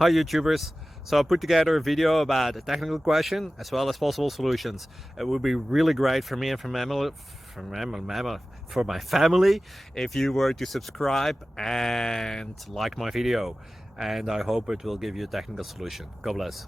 Hi YouTubers! So I put together a video about a technical question as well as possible solutions. It would be really great for me and for my family if you were to subscribe and like my video. And I hope it will give you a technical solution. God bless.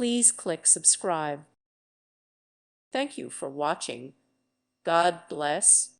Please click subscribe. Thank you for watching. God bless.